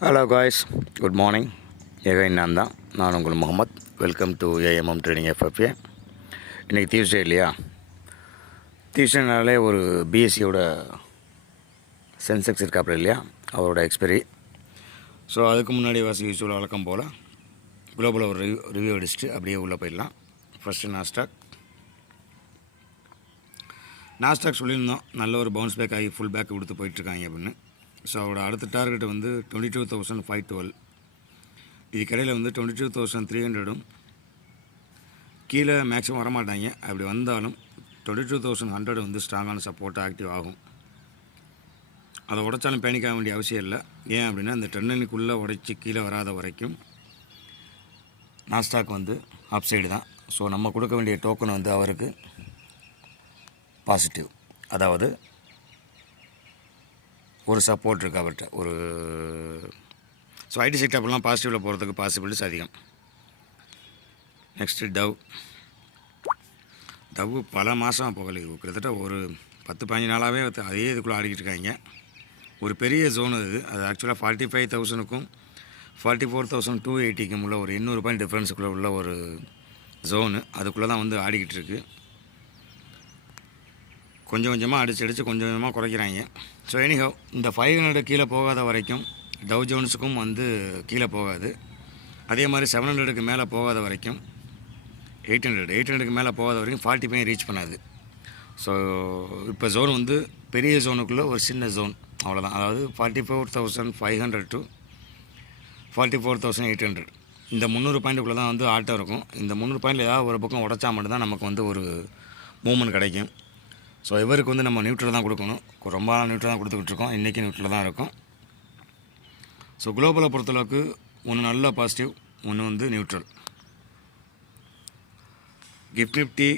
Hello guys good morning again நான் தான் நான் உங்கள் Mohammed welcome to AMM training FFA இன்றைக்கி டியூஸ்டே இல்லையா? டியூஸ்டேனாலே ஒரு பிஎஸ்சியோட சென்செக்ஸ் இருக்காப்புல இல்லையா? அவரோட எக்ஸ்பெரி ஸோ அதுக்கு முன்னாடி வாசி யூஸ்வல் வழக்கம் போல் குளோபல் ஒரு ரிவ்யூ ரிவ்யூ அடிச்சுட்டு அப்படியே உள்ளே போயிடலாம். ஃபஸ்ட்டு நாஸ்டாக் நாஸ்டாக் சொல்லியிருந்தோம் நல்ல ஒரு பவுன்ஸ் பேக் ஆகி ஃபுல் பேக் கொடுத்து போயிட்டுருக்காங்க அப்படின்னு. ஸோ அவரோட அடுத்த டார்கெட் வந்து twenty two thousand five twelve இதுக்கடையில் வந்து டுவெண்ட்டி டூ தௌசண்ட் த்ரீ ஹண்ட்ரடும் கீழே மேக்ஸிமம் வரமாட்டாங்க. அப்படி வந்தாலும் டுவெண்ட்டி டூ தௌசண்ட் ஹண்ட்ரட் வந்து ஸ்ட்ராங்கான சப்போர்ட் ஆக்டிவ் ஆகும். அதை உடைச்சாலும் பேனிக்காக வேண்டிய அவசியம் இல்லை. ஏன் அப்படின்னா இந்த டென்னனுக்குள்ளே உடைச்சி கீழே வராத வரைக்கும் நாஸ்டாக் வந்து அப் சைடு தான். ஸோ நம்ம கொடுக்க வேண்டிய டோக்கன் வந்து அவருக்கு பாசிட்டிவ் அதாவது ஒரு சப்போர்ட் இருக்குது அவர்கிட்ட ஒரு ஸோ ஐடி செக்டர்லாம் பாசிட்டிவில் போகிறதுக்கு பாசிபிலிட்டிஸ் அதிகம். நெக்ஸ்ட்டு டவ் டவ் பல மாதம் போகலை. கிட்டத்தட்ட ஒரு பத்து பதினஞ்சு நாளாகவே அதே இதுக்குள்ளே ஆடிக்கிட்டு இருக்காங்க. ஒரு பெரிய ஜோன் அது. அது ஆக்சுவலாக ஃபார்ட்டி ஃபைவ் தௌசணுக்கும் ஃபார்ட்டி ஃபோர் தௌசண்ட் டூ எயிட்டிக்கும் உள்ள ஒரு எண்ணூறு பாயிண்ட் டிஃப்ரென்ஸுக்குள்ளே உள்ள ஒரு ஜோனு அதுக்குள்ளே தான் வந்து ஆடிக்கிட்டு இருக்குது கொஞ்சம் கொஞ்சமாக அடிச்சு அடித்து கொஞ்சம் கொஞ்சமாக குறைக்கிறாங்க. ஸோ எனிஹவ் இந்த ஃபைவ் ஹண்ட்ரட் கீழே போகாத வரைக்கும் டவ் ஜோன்ஸுக்கும் வந்து கீழே போகாது. அதே மாதிரி செவன் ஹண்ட்ரடுக்கு மேலே போகாத வரைக்கும் எயிட் ஹண்ட்ரட் எயிட் ஹண்ட்ரடுக்கு மேலே போகாத வரைக்கும் ஃபார்ட்டி ஃபைவ் ரீச் பண்ணாது. ஸோ இப்போ ஜோன் வந்து பெரிய ஜோனுக்குள்ளே ஒரு சின்ன ஜோன் அவ்வளோதான் அதாவது forty four thousand five hundred to forty four thousand eight hundred இந்த முந்நூறு பாயிண்ட்டுக்குள்ளே தான் வந்து ஆட்டம் இருக்கும். இந்த முந்நூறு பாயிண்டில் ஏதாவது ஒரு பக்கம் உடச்சா மட்டும்தான் நமக்கு வந்து ஒரு மூமெண்ட் கிடைக்கும். ஸோ இவருக்கு வந்து நம்ம நியூட்ரல் தான் கொடுக்கணும். ரொம்ப நாள் நியூட்ரல் தான் கொடுத்துக்கிட்டு இருக்கோம். இன்றைக்கி நியூட்ரல் தான் இருக்கும். ஸோ குளோபலை பொறுத்தளவுக்கு ஒன்று நல்ல பாசிட்டிவ் ஒன்று வந்து நியூட்ரல் கிஃப்ட் நிஃப்டி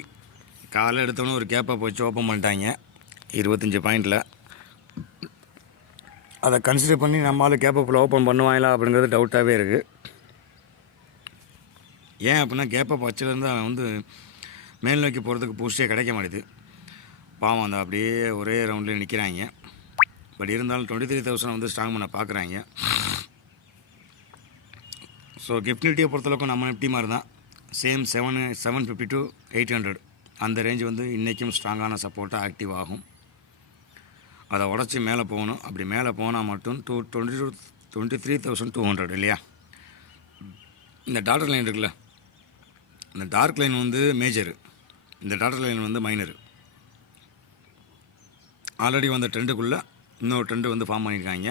காலை எடுத்தோன்னு ஒரு கேப்பை போச்சு ஓப்பன் பண்ணிட்டாங்க. இருபத்தஞ்சி பாயிண்டில். அதை கன்சிடர் பண்ணி நம்மளால் கேப்பப்பில் ஓப்பன் பண்ணுவாங்களா அப்படிங்கிறது டவுட்டாகவே இருக்குது ஏன் அப்படின்னா கேப்பப் வச்சிலேருந்து அவன் வந்து மேல் நோக்கி போகிறதுக்கு பூஸ்டே கிடைக்க மாட்டேது பாவம் அந்த அப்படியே ஒரே ரவுண்ட்லேயே நிற்கிறாங்க பட் இருந்தாலும் டுவெண்ட்டி த்ரீ தௌசண்ட் வந்து ஸ்ட்ராங் பண்ண பார்க்குறாங்க ஸோ கிஃப்ட் நிஃப்டியை பொறுத்தளவுக்கு நம்ம நிஃப்டி மாதிரி தான் same seven seven fifty to eight hundred அந்த ரேஞ்ச் வந்து இன்றைக்கும் ஸ்ட்ராங்கான சப்போர்ட்டாக ஆக்டிவ் ஆகும். அதை உடச்சி மேலே போகணும். அப்படி மேலே போனால் மட்டும் two twenty two twenty three thousand two hundred இல்லையா? இந்த டாட்டர் லைன் இருக்குல்ல? இந்த டார்க் லைன் வந்து மேஜரு இந்த டாட்டர் லைன் வந்து மைனரு ஆல்ரெடி வந்த ட்ரெண்டுக்குள்ளே இன்னொரு ட்ரெண்டு வந்து ஃபார்ம் பண்ணியிருக்காங்க